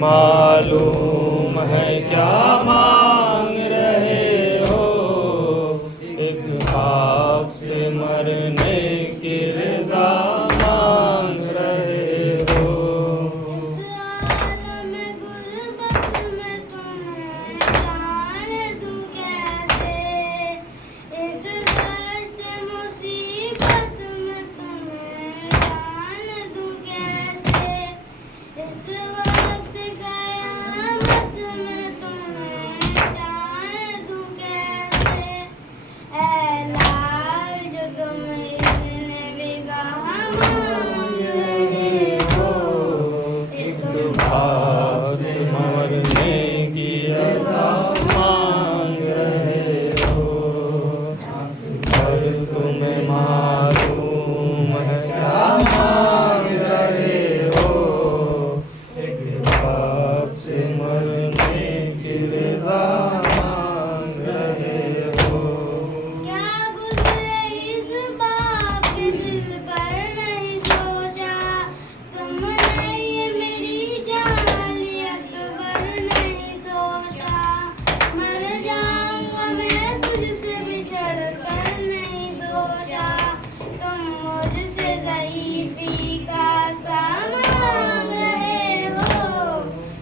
मालूम है क्या मांग रहे हो, एक बाप से मरने की रज़ा मांग रहे हो। इस आलम गुर्बत में तुम्हें जान दूं कैसे, इस दर्द मुसीबत में तुम्हें जान दूं कैसे, इस वक्त क़यामत में तुम्हें जान दूं कैसे। ऐ लाल जो तुम इतने बिगाह मांग रहे हो, एक बाप से मरने की रज़ा मांग रहे हो। पर तुम्हें मालूम है क्या मांग रहे हो, एक बाप से मरने की रज़ा मांग रहे हो। क्या गुज़रे इस बाप के दिल पर नहीं सोचा, तुमने ये मेरी जाली अकबर नहीं सोचा। मर जाऊंगा मैं तुझसे बिछड़ कर नहीं सोचा, तुम मुझसे ज़ईफ़ी का सा मांग रहे हो।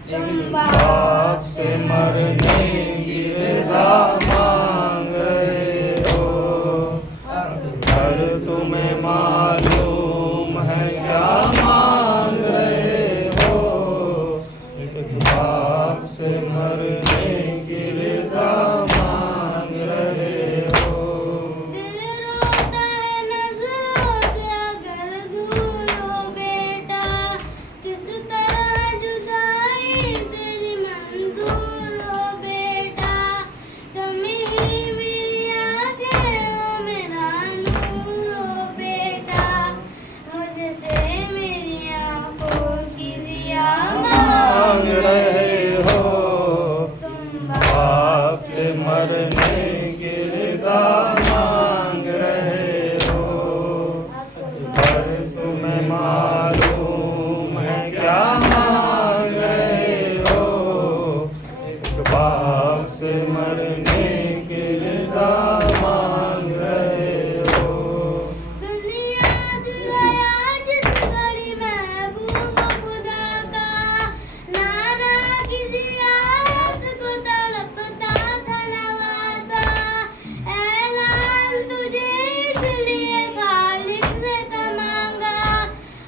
तुम बाप से मरने की रज़ा मांग रहे हो। पर तुम्हें मालूम है क्या मांग रहे हो, एक बाप से मरने की रज़ा मांग रहे हो। दिल रोता है नज़रों से अगर दूर हो बेटा, किस तरह जुदाई तेरी मंजूर हो बेटा। तुम ही मेरी आँखें हो, मेरा नूर हो बेटा, मुझसे मेरी आँखों की ज़िया मांग रहे हो, तुम बाप से मरने की रज़ा मांग रहे हो। पर तुम्हें मालूम है क्या मांग रहे हो, एक बाप से मरने की रज़ा मांग रहे हो। दुनिया से गया जिस घड़ी महबूब खुदा का, नाना की ज़ियारत को तड़पता था नवासा। ऐ लाल तुझे इसलिए खालिक से मांगा,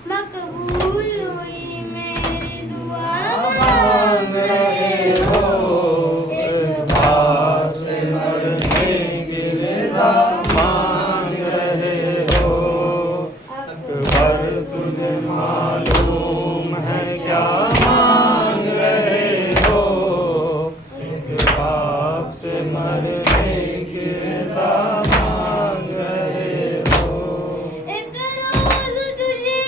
मकबूल हुई मेरी दुआ मांग रहे हो, एक बाप से मरने की रज़ा मांग रहे हो। अकबर तुम्हें मालूम है क्या मांग रहे हो, एक बाप से मरने की रज़ा मांग रहे हो। एक रोज़ तुझे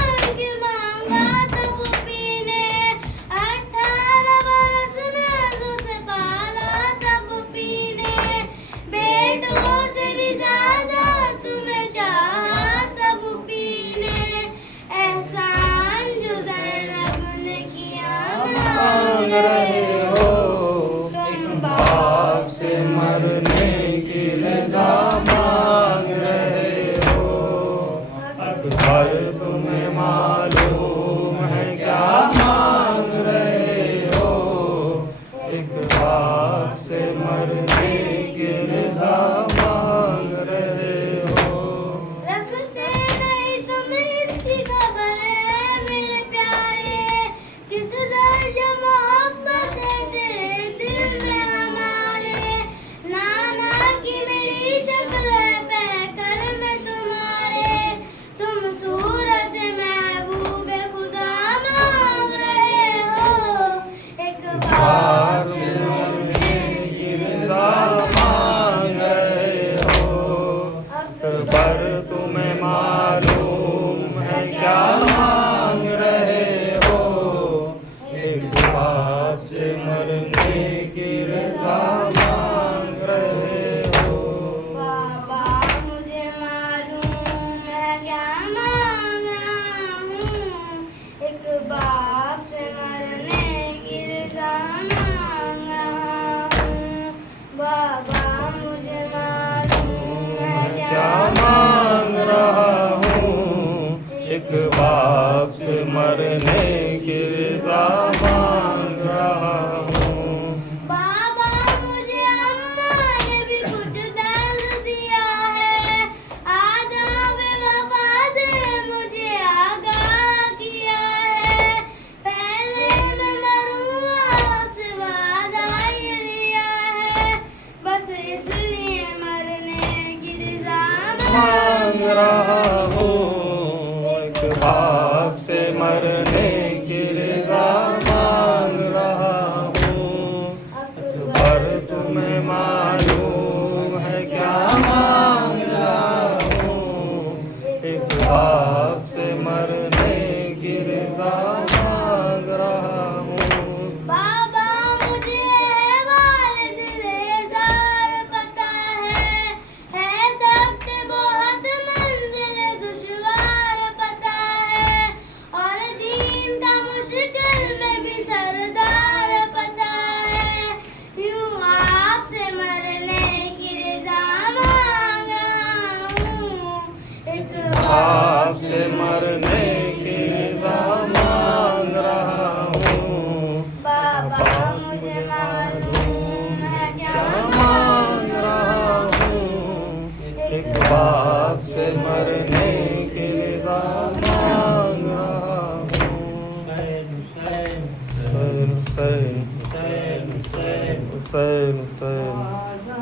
आके मांगा तब पीने, 18 बरस नाज़ों से पाला तब पीने, बेटों से भी ज़्यादा एक बाप से मरने की रज़ा मांग रहा हूँ। बाबा मुझे अम्मा ने भी कुछ दर्द दिया है, आदाब वफा से मुझे आगाह किया है। पहले मैं मरूँ आपसे वादा ये लिया है, बस इसलिए मरने की रज़ा मांग रहा हूँ। एक बाप से मरने की रज़ा मांग रहा हूँ। पर तुम्हें मालूम है क्या मांग रहा हूँ। एक बाप से मरने की रज़ा मांग रहा हूँ। बाबा मुझे है वालिद रेज़ार पता है सख्त बहुत मंजिल दुश्वार पता है, और दीन का मुश्किल में भी सरदार पता है। यूं आपसे मरने की रज़ा मांग रहा हूँ। एक बाप से मरने की रज़ा मांग रहा हूँ। बाबा मुझे मालूम है क्या क्या मांग रहा हूँ। एक बाप